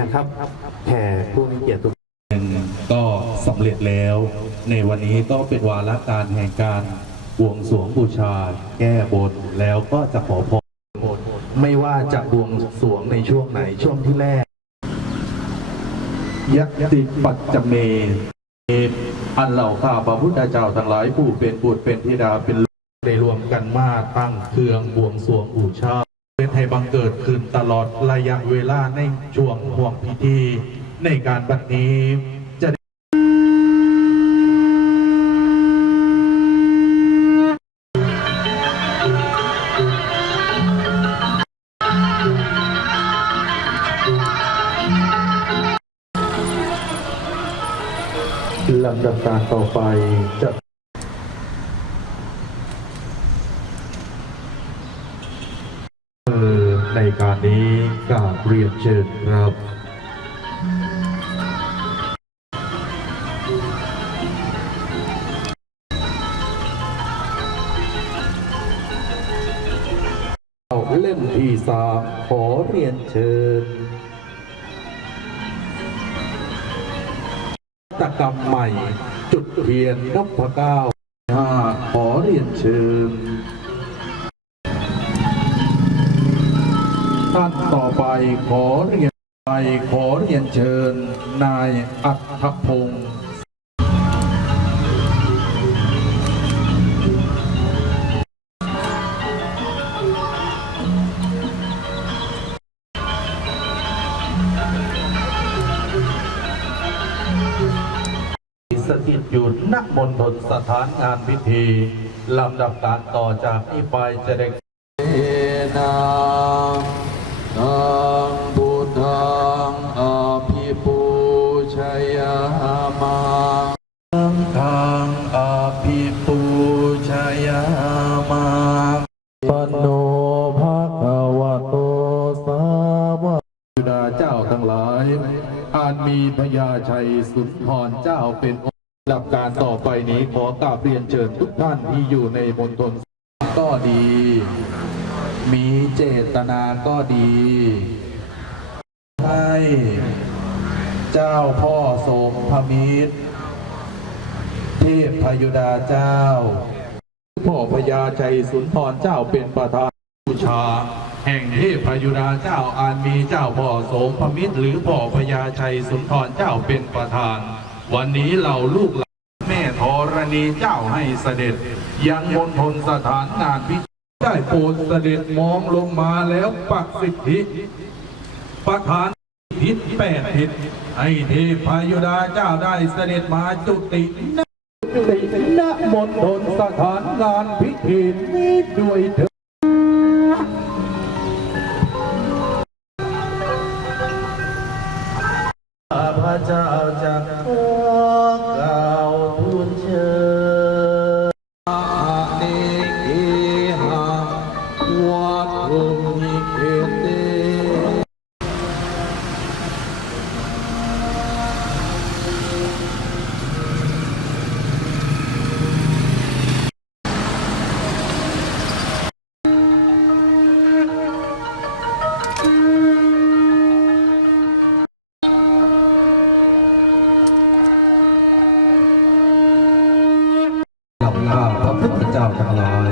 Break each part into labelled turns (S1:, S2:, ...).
S1: นะครับแขกผู้มีเกียรติทุก
S2: ก็สำเร็จแล้ว ในวันนี้ก็เป็นวาระการแห่งการบวงสรวงบูชา แก้บนแล้วก็จะขอพรไม่ว่าจะบวงสรวงในช่วงไหนช่วงที่แรกยักติปัจจเมอันเหล่าข้าพระพุทธเจ้าทั้งหลายผู้เป็นบุตรเป็นธิดาเป็นได้รวมกันมาตั้งเครื่องบวงสรวงบูชา ให้บังเกิดขึ้นตลอดระยะเวลาในช่วงห่วงพิธีในการบัดนี้จะลำดับการต่อไปจะเออในี้กราบเรียนเชิญครับเล่มที่สามขอเรียนเชิญตกรรมใหม่ จุดเทียนนพเก้าขอเรียนเชิญ ท่านต่อไปขอเรียนไปขอเรียนเชิญนายอัธพงศ์สถิตอยู่ณมณฑลสถานงานพิธีลำดับการต่อจากนี้ไปจะได้า
S3: นังพุทธังอาภิปูชยามา
S2: ทางอาภิปูชยามา
S3: ปโนภะคะวะโตสาวะ
S2: ยุดาเจ้าทั้งหลายอาจมีพญาชัยสุนทรเจ้าเป็นองค์หลับการต่อไปนี้ขอกราบเรียนเชิญทุกท่านที่อยู่ในมณฑลก็ดี มีเจตนาก็ดี ให้เจ้าพ่อโสมพมิตรเทพพยุดาเจ้า พ่อพญาชัยสุนทรเจ้าเป็นประธานบูชา แห่งเทพพยุดาเจ้าอานมีเจ้าพ่อโสมพมิตร หรือพ่อพญาชัยสุนทรเจ้าเป็นประธาน วันนี้เราลูกหลานแม่ธรณีเจ้าให้เสด็จยังมณฑลสถานงานพิ ได้โปรดเสด็จมองลงมาแล้วปักสิทธิ ประธานทิศแปดทิศให้เทพายุดาเจ้าได้เสด็จมาจุติณจุติณมณฑลสถานงานพิธีนี้ด้วยเถิด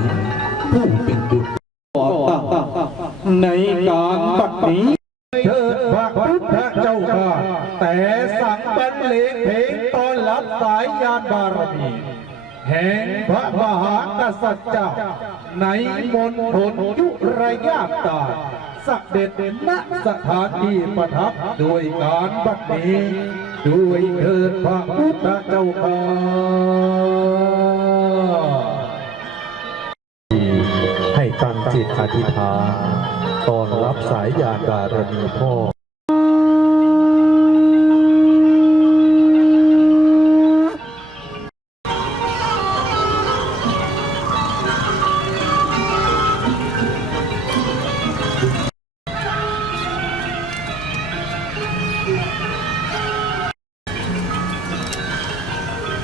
S3: ทั้ง
S2: หลายผู้เป็นบุตรขอตั้งในการบัดนี้เถิดพระพุทธเจ้าข้าแต่สั่งบรรเลงเพลงตอนรับสายญาณบารมีแห่งพระมหากษัตริย์เจ้าในมณฑลยุรยาตาสักเด็จณสถานที่ประทับโดยการบัดนี้ด้วยเถิดพระพุทธเจ้าข้า
S1: ตั้งจิตอธิษฐานตอนรับสายยานบารมีพ่อ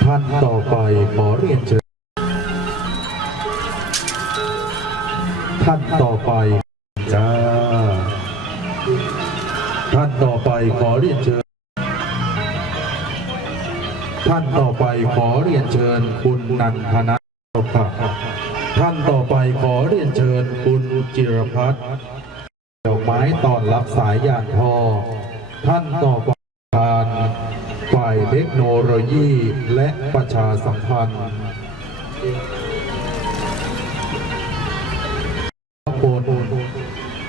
S2: ท่านต่อไปขอเรียนเชิญ ไปจ้าท่านต่อไปขอเรียนเชิญ ท่านต่อไปขอเรียนเชิญคุณนันทนาครับท่านต่อไปขอเรียนเชิญคุณจิรพัฒน์ดอกไม้ตอนรับสายยานทอ ท่านต่อไปการฝ่ายเทคโนโลยีและประชาสัมพันธ์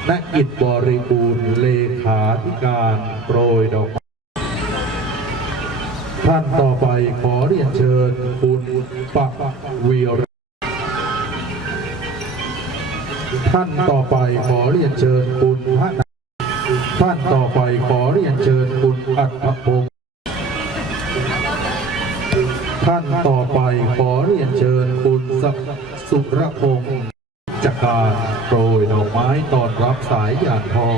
S2: นักกิจบริบูรณ์เลขาธิการโปรยดอกท่านต่อไปขอเรียนเชิญคุณปักวีรท่านต่อไปขอเรียนเชิญคุณพระท่านต่อไปขอเรียนเชิญคุณอัฏฐพงศ์ท่านต่อไปขอเรียนเชิญคุณสุรพงศ์ จากการโปรยดอกไม้ตอนรับสายยานพอ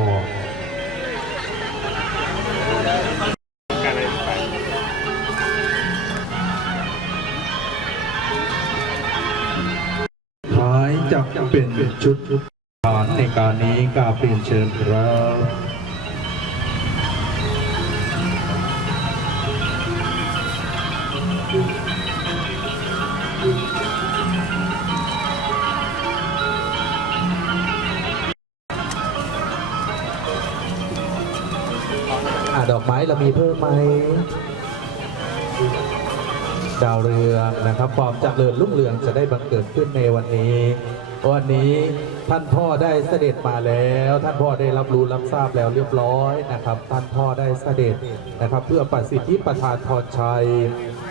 S2: ท้ายจะเป็นชุดฐานในการนี้กราบเปลี่ยนเชิญครับา
S1: มีเพิ่มไหมดาวเรืองนะครับความเจริญรุ่งเรืองจะได้บังเกิดขึ้นในวันนี้ วันนี้ท่านพ่อได้เสด็จมาแล้ว ท่านพ่อได้รับรู้รับทราบแล้วเรียบร้อยนะครับ ท่านพ่อได้เสด็จนะครับ เพื่อประสิทธิประทานพรชัย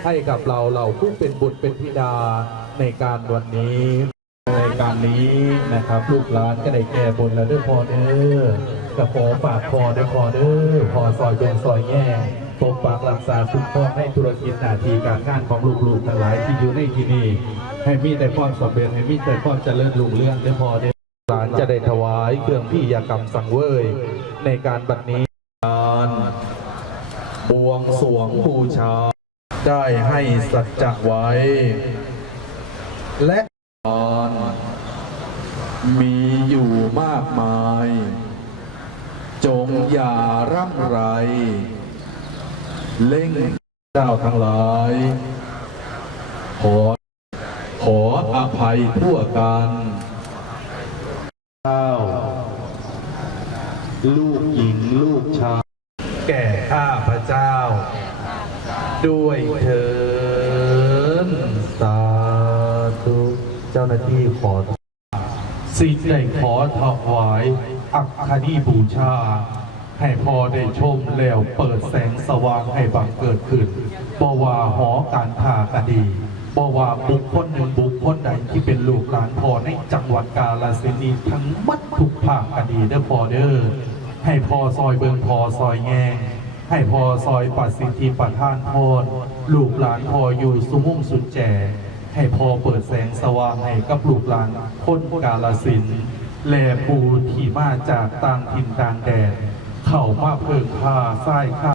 S1: ให้กับเราเราผู้เป็นบุตรเป็นธิดาในการวันนี้ ในการนี้นะครับลูกหลานก็ได้แก่บนแล้วด้วยพอเด้อ กระขอฝากพอได้พอเด้อพอซอยยงซอยแง่ปกปักรักษาคุ้มครองให้ธุรกิจหน้าที่การงานของลูกๆทั้งหลายที่อยู่ในที่นี้ให้มีแต่ความสำเร็จให้มีแต่ความเจริญรุ่งเรืองเด้พอเด้อหลานจะได้ถวายเครื่องพิยากรรมสังเวย ในการบัดนี้การบวงสรวงบูชา ได้ให้สัจจะไว้ และมีอยู่มากมาย จงอย่าร่ำไร เล่งเจ้าทั้งหลาย ขอ ขออภัยทั่วกันเจ้า ลูกหญิงลูกชายแก่ข้าพระเจ้า ด้วยเถินสาธุเจ้าหน้าที่ขอ สิ่งใดขอถวาย อัคคณีบูชา ให้พอได้ชมแล้วเปิดแสงสว่างให้บังเกิดขึ้นบ่ว่าหอการทากดีบ่ว่าบุคคลหนึ่งบุคคลใดที่เป็นลูกหลานพอในจังหวัดกาฬสินธุ์ทั้งหมัดทุกภาคคดีเด้อพอเด้อให้พอซอยเบิงพอซอยแงงให้พอซอยปัดสิทธิประทานพรลูกหลานพออยู่สุมุ่งสุดแจให้พอเปิดแสงสว่างให้กับลูกหลานคนกาลสิน แลปูที่มาจากต่างถิ่นต่างแดน เข้ามาเพิ่งพาไส้ข้า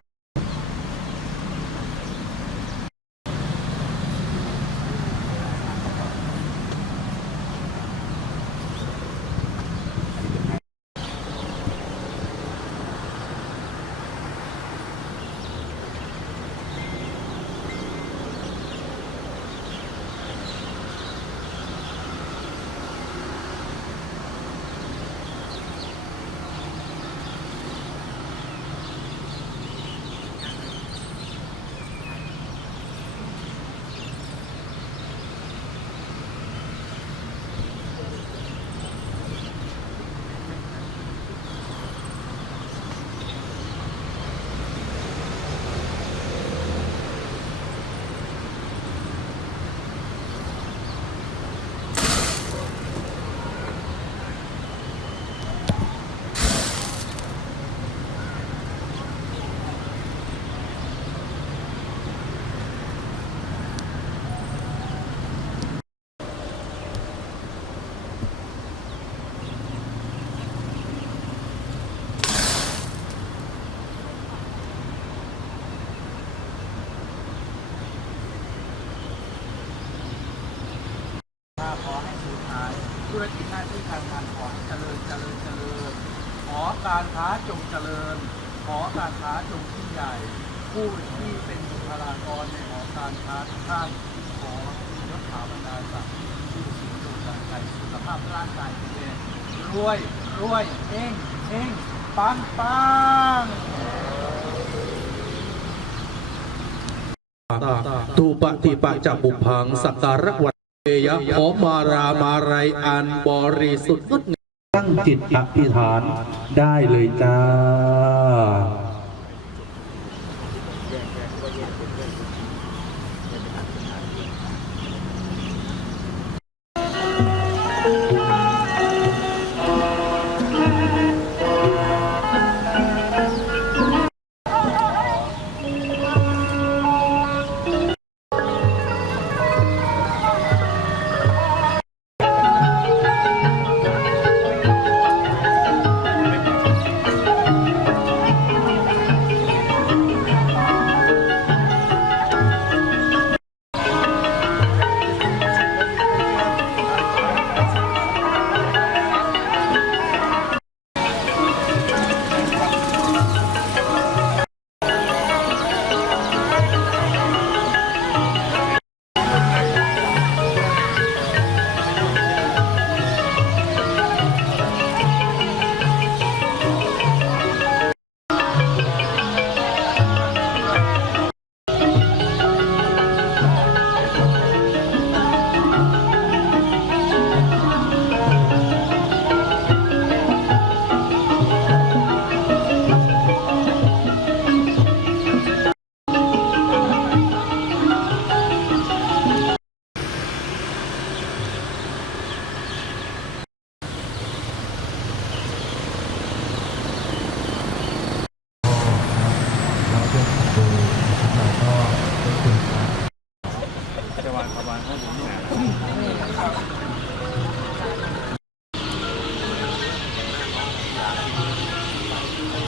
S4: ข้าขอให้สูญหาย ธุรกิจหน้าที่การงานขอให้เจริญเจริญเจริญ ขอการค้าจงเจริญ ขอการค้าจงยิ่ใหญ่ ผู้ที่เป็นบุคลากรในหอการค้าทุกท่านขอยศถาบรรดาศักดิ์ชื่อเสียงโด่งดังไกลสุขภาพร่างกายแข็งแรงรวยรวยเฮงเฮงปังปัง
S3: ตูปฏิปัจจบุพพังสักการะวัน ยะขอมารามาไรยอันบริสุทธิ์งดงาม
S2: ตั้งจิตอธิษฐานได้เลยจ้า